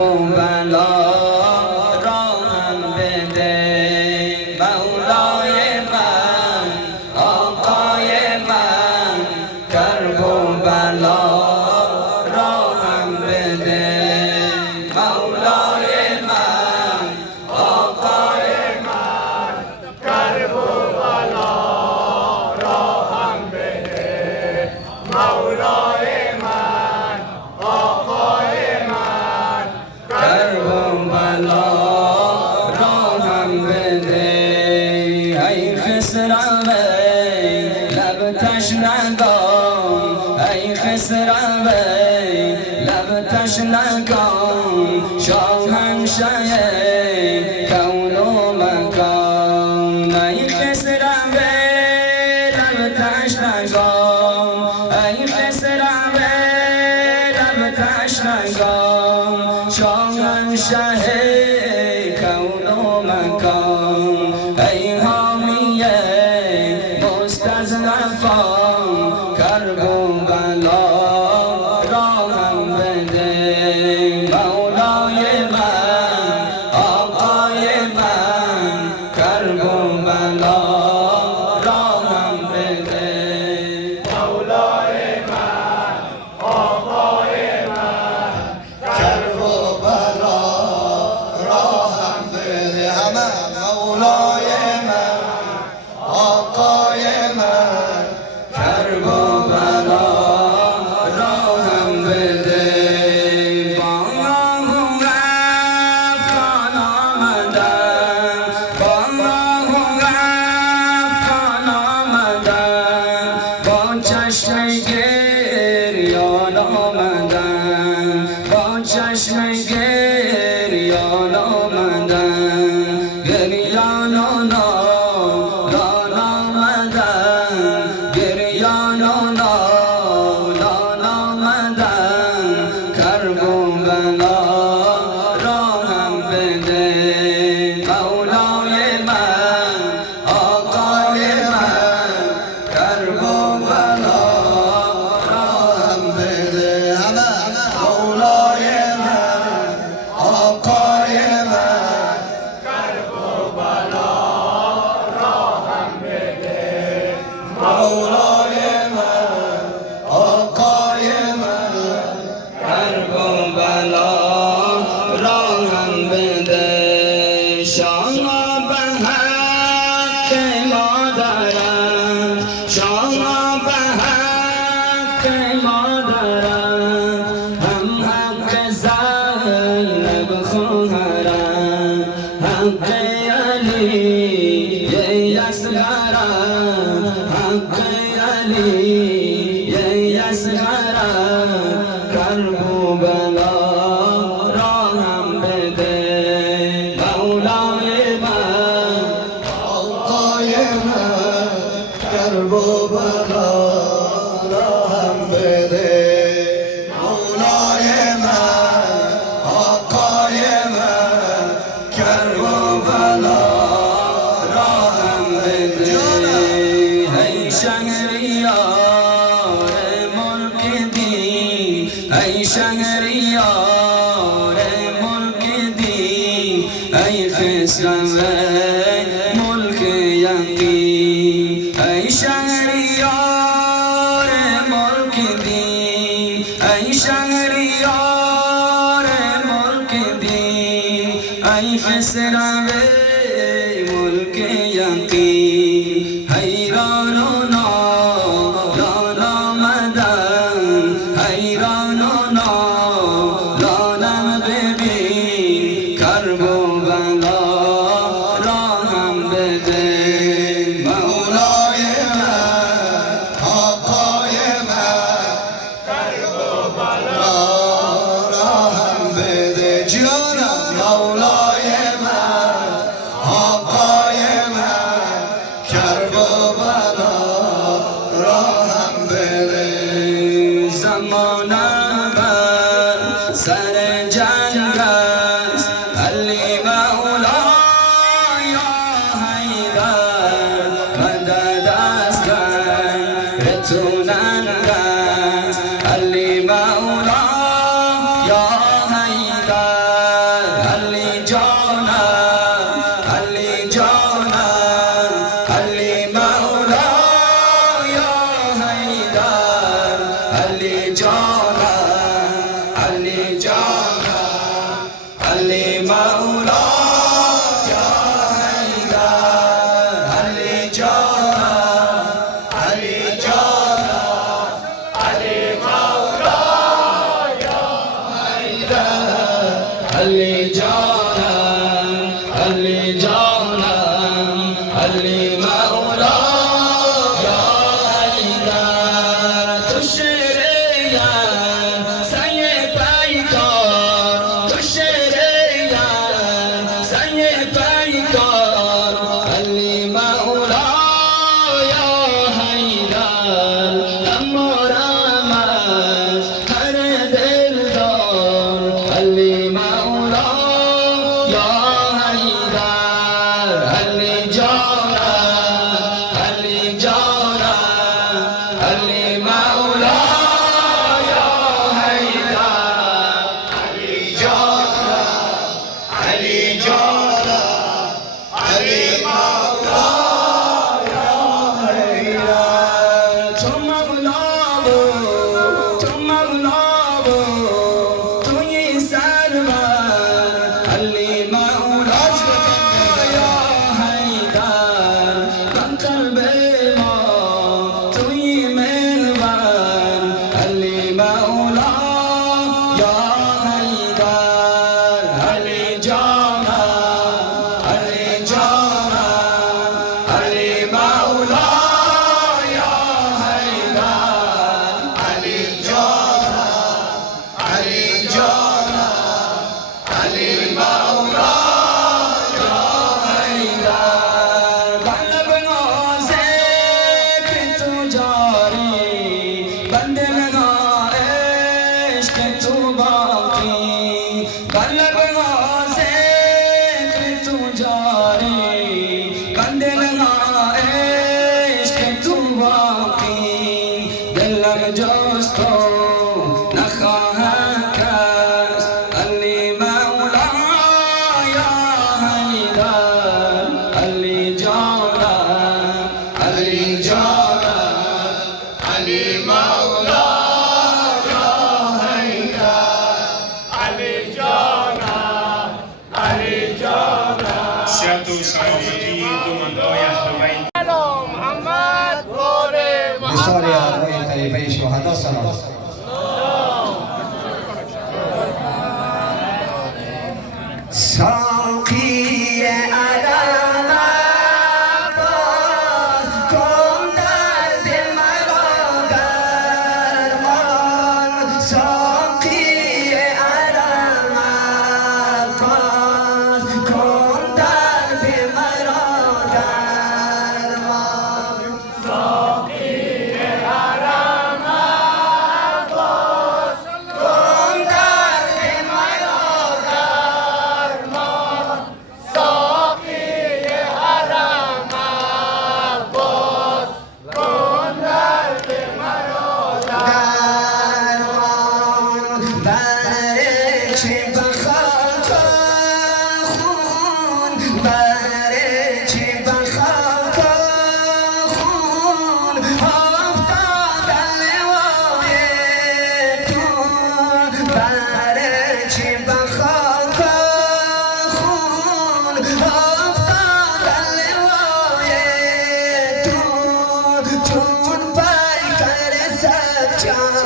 بلا راهم بده مولای من آقای من کرب و بلا راهم بده مولای من آقای من کرب و بلا راهم بده مولای من آقای من کرب و بلا راهم بده ای خسروی لب تشنگان ای خسروی لب تشنگان شاهنشه کون و مکان ای خسروی لب تشنگان ای خسروی لب تشنگان شاهنشه کون و مکان ای حامیه مستضعفان کرب و بلا راهم بده مولای من آقای من کرب و بلا راهم بده مولای من آقای من کرب و بلا راهم بده همه مولای من آقای من کرب و بلا راهم بده بالله افغان آمدن بالله افغان آمدن با چشم گریان آمدن با چشم گریان آمدن گریان و نالان آمدن گریان و نالان آمدن کرب و بلا راهم بده مولای من آقای من کرب و بلا راهم بده همه مولای من آقای من کرب و بلا راهم بده مولای من آقای من کرب و بلا راهم بده شما به حق مادرم شما به حق مادرم هم حق زینب خواهرم حق علی اصغرم حق علی اصغرم کرب و بلا راهم بده مولای من آقای من کرب و بلا راهم بده مولای من آقای من کرب و بلا راهم بده ای شهریار ملک دی ای شهریار ملک دی ای خسرو ملک یقین ای شهریار ملک دی ای شهریار ملک دی ای خسرو ملک یقین حیران و نالان آمدن حیران و نالانم ببین کرب و بلا راهم بده مولای من آقای من کرب و بلا راهم بده جانم مولای من آقای من کرب و بلا راهم بده زمانم بر سر جنگ علی جانم علی جانم علی مولا یا حیدر تو شیرین سنگ پیکار تو شیرین سنگ پیکار علی مولا یا حیدر امورم از هر دلدار علی مولا یا حیدر علی جانم علی جانم علی مولا یا حیدر علی جانم علی جانم علی مولا یا حیدر تو مولا تو مولا توی سرور علی مولا یا حیدر من قلب ما توی محور علی مولا یا حیدر علی جانم علی جانم علی مولا یا حیدر علی جانم علی جانم علی مولا یا حیدر قلب نازه که تو جاری بنده لگا عشق تو باقی قلب نازه که تو جاری بنده لگا عشق تو باقی دلم جز تو نخواهد کس علی مولا یا حیدر علی جانم علی جانم علی مولا یا حیدر علی جانم علی جانم صحت و سلامتی دومندای اهل بیت محمد باره بسیاری اعضای طایفه شهدا سلام. ساقی علم عباس کن درد مرا درمان ساقی علم عباس کن درد مرا درمان کن درد مرا درمان بر چه بخاک خون بر چه بخاک خون افتاد لوای تو بر چه بخاک خون افتاد لوای تو چون پیکر سجاد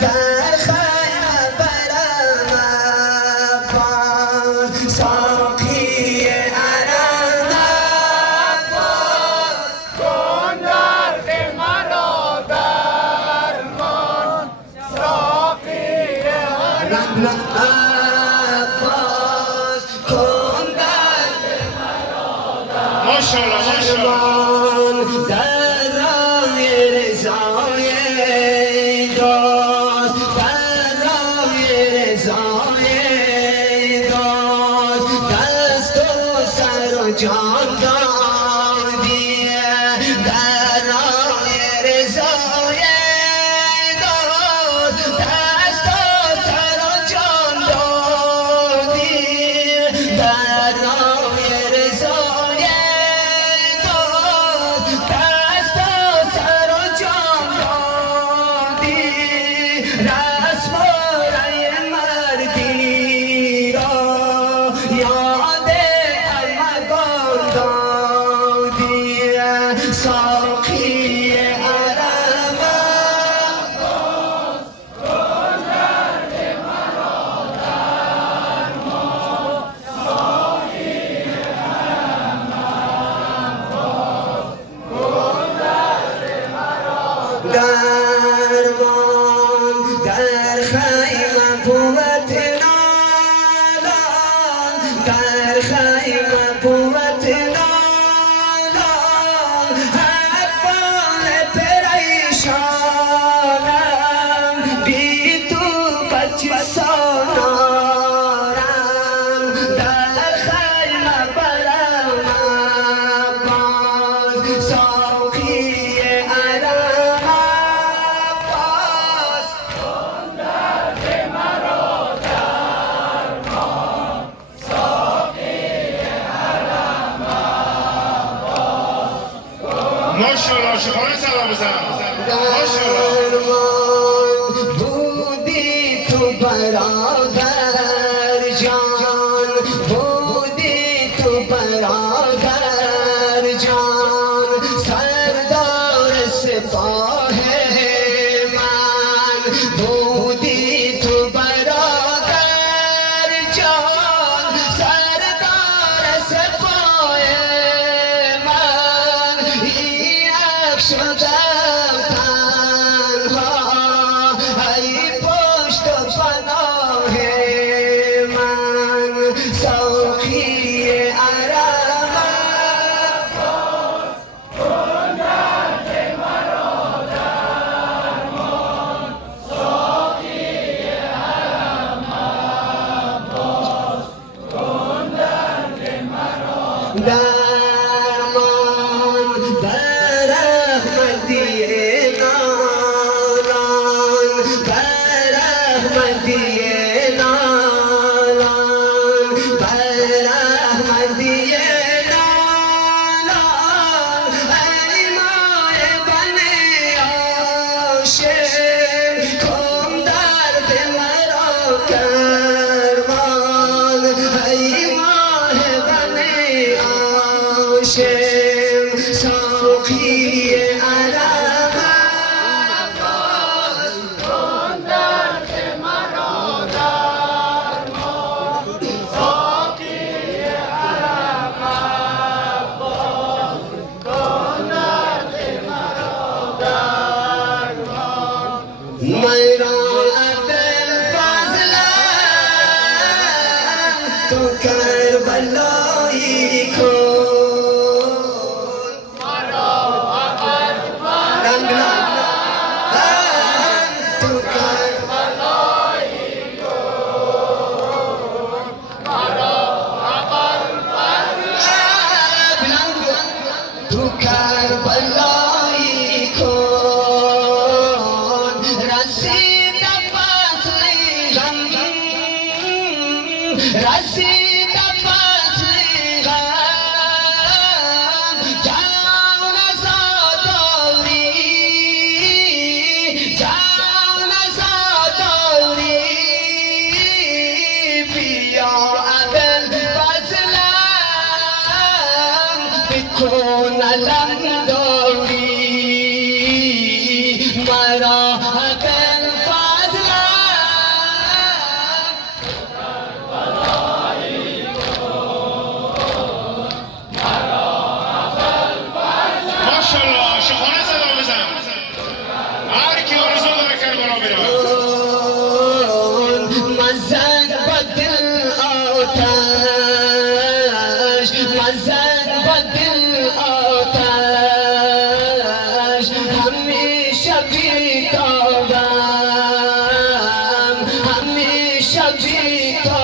در خیبر عباس ساقی علم عباس کن درد مرا درمان ساقی علم عباس کن درد ماشاءالله ماشاءالله درمان در راه رضای دوست در راه رضای دوست دست و سر و جان دادی در راه رضای دوست دست و سر و جان دادی در راه رضای دوست دست و سر و جان دادی رسم و رای مردی را یاد ارمغان عاشقانه سلام بزن ماشاءالله درمان بودی تو برادر جان بودی تو برادر جان سردار سپاه من بودی تو برادر جان سردار سپاه من یک شدم تنها ای پشت و پناه من ساقی عرب درمان بر احمدی نالان بر احمدی نالان بر احمدی نالان ای ماه بنی هاشم کن درد مرا کرمان ای ماه بنی هاشم ساقی عرب عباس کن درد مرا درمان ساقی عرب عباس کن درد مرا درمان میرا عبدالفضلم تو کربلایی کن رنگ تو کربلایی کن رسید فصلی غم رسید فصلی غم جان زاداری جان زاداری بیا ابوالفضلم بکن علم داری مرا ابوالفضلم ماشاءالله عاشقانه سلام بزن هر کی آرزو داره کربلا بره مزن بدل آتش مزن بدل آتش همیشه بیتابم همیشه بیتابم